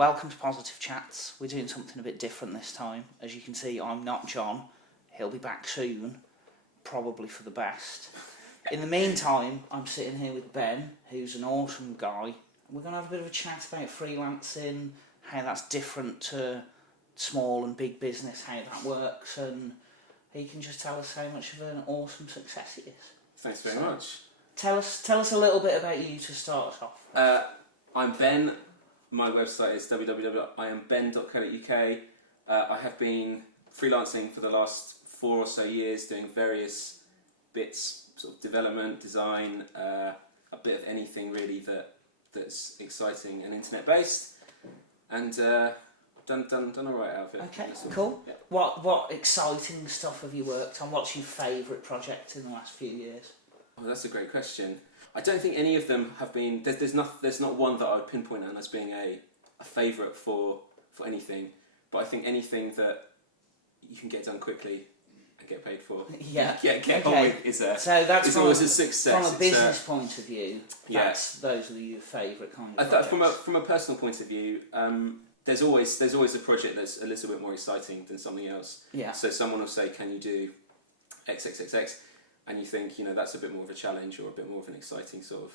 Welcome to Positive Chats. We're doing something a bit different this time. As you can see, I'm not John. He'll be back soon, probably for the best. In the meantime, I'm sitting here with Ben, who's an awesome guy. We're going to have a bit of a chat about freelancing, how that's different to small and big business, how that works, and he can just tell us how much of an awesome success it is. Thanks very much. Tell us a little bit about you to start us off. I'm Ben. My website is www.iamben.co.uk. I have been freelancing for the last 4 or so years, doing various bits, sort of development, design, a bit of anything really that's exciting and internet based, and done all right out of it. Okay, cool. Yeah. What exciting stuff have you worked on? What's your favourite project in the last few years? Oh, that's a great question. I don't think any of them have been. There's not one that I would pinpoint as being a favourite for anything. But I think anything that you can get done quickly and get paid for, get on with is always a success. From a business point of view, those are your favourite kind of projects. From a personal point of view, there's always a project that's a little bit more exciting than something else. Yeah. So someone will say, "Can you do XXXX?" And you think, that's a bit more of a challenge or a bit more of an exciting sort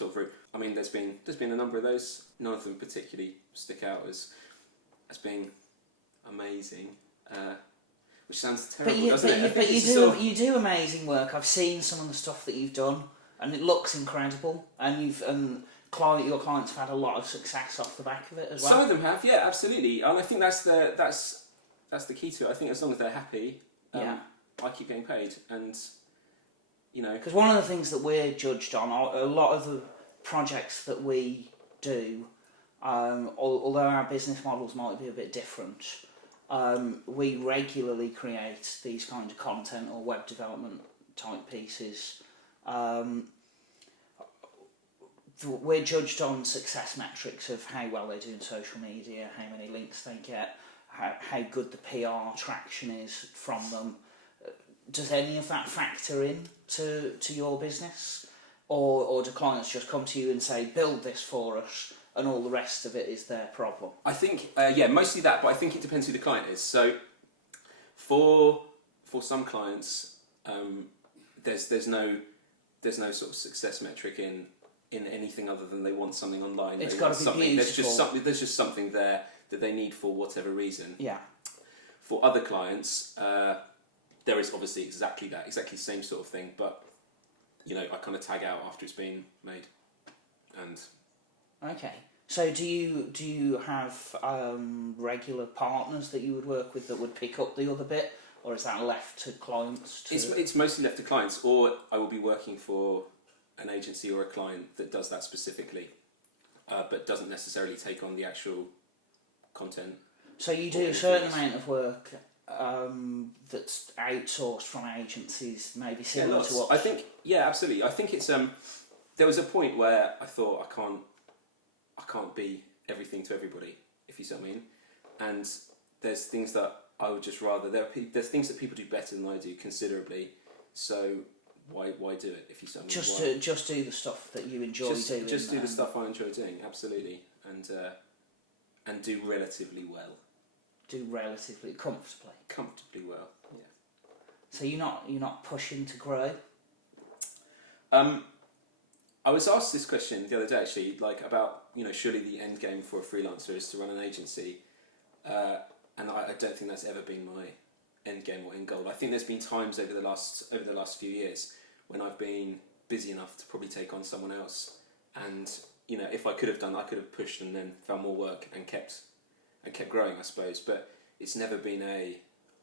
of route. I mean, there's been a number of those. None of them particularly stick out as being amazing, which sounds terrible, doesn't it? But you do amazing work. I've seen some of the stuff that you've done, and it looks incredible. And your clients have had a lot of success off the back of it as well. Some of them have, yeah, absolutely. And I think that's the key to it. I think as long as they're happy, I keep getting paid, and because one of the things that we're judged on, a lot of the projects that we do, although our business models might be a bit different, we regularly create these kind of content or web development type pieces. We're judged on success metrics of how well they do in social media, how many links they get, how good the PR traction is from them. Does any of that factor in to your business? Or do clients just come to you and say, build this for us, and all the rest of it is their problem? I think, mostly that, but I think it depends who the client is. So for some clients, there's no sort of success metric in anything other than they want something online. It's got to be beautiful. There's just something there that they need for whatever reason. Yeah. For other clients, there is obviously exactly the same sort of thing, but I kind of tag out after it's been made. And okay, so do you have regular partners that you would work with that would pick up the other bit, or is that left to clients? It's mostly left to clients, or I will be working for an agency or a client that does that specifically, but doesn't necessarily take on the actual content. So you do a certain amount of work that's outsourced from agencies, maybe similar to what... I think, absolutely. I think it's there was a point where I thought I can't be everything to everybody, if you see what I mean. And there's things that I would just rather... There's things that people do better than I do considerably, so why do it, if you see what I mean? Just do the stuff that you enjoy doing. Just do the stuff I enjoy doing, absolutely. And do relatively well. Do relatively comfortably. Comfortably well, yeah. So you're not pushing to grow? I was asked this question the other day actually, about surely the end game for a freelancer is to run an agency, and I don't think that's ever been my end game or end goal. I think there's been times over the last few years when I've been busy enough to probably take on someone else, and if I could have pushed and then found more work and kept growing, I suppose. But it's never been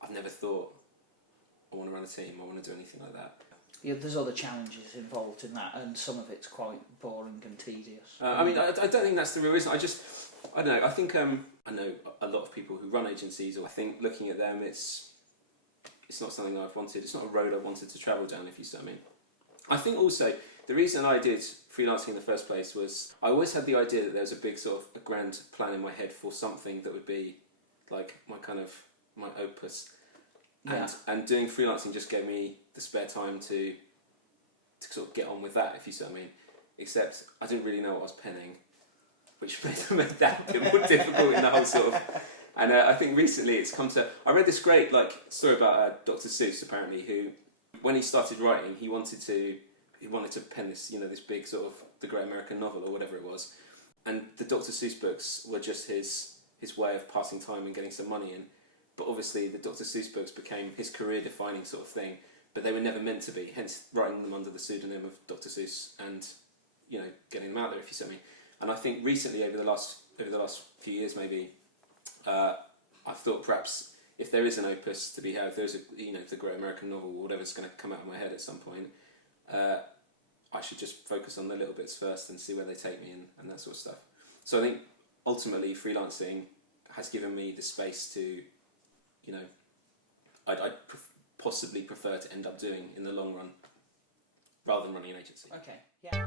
I've never thought I want to run a team, I want to do anything like that. Yeah, there's other challenges involved in that, and some of it's quite boring and tedious. I don't think that's the real reason. I don't know. I think I know a lot of people who run agencies, or I think looking at them, it's not something I've wanted. It's not a road I wanted to travel down, if you see what I mean. I think also the reason I did freelancing in the first place was I always had the idea that there was a big sort of a grand plan in my head for something that would be like my opus. Yeah. And doing freelancing just gave me the spare time to sort of get on with that, if you see what I mean. Except I didn't really know what I was penning. which made that a bit more difficult in the whole sort of. And I think recently it's come to. I read this great story about Dr. Seuss apparently, who when he started writing, he wanted to pen this this big sort of the Great American Novel or whatever it was, and the Dr. Seuss books were just his way of passing time and getting some money in. But obviously the Dr. Seuss books became his career-defining sort of thing, but they were never meant to be, hence writing them under the pseudonym of Dr. Seuss and, getting them out there, if you see what I mean. And I think recently, over the last few years maybe, I've thought perhaps if there is an opus to be had, if there's the Great American Novel or whatever's going to come out of my head at some point, I should just focus on the little bits first and see where they take me and that sort of stuff. So I think ultimately freelancing has given me the space to, I'd possibly prefer to end up doing in the long run rather than running an agency. Okay, yeah.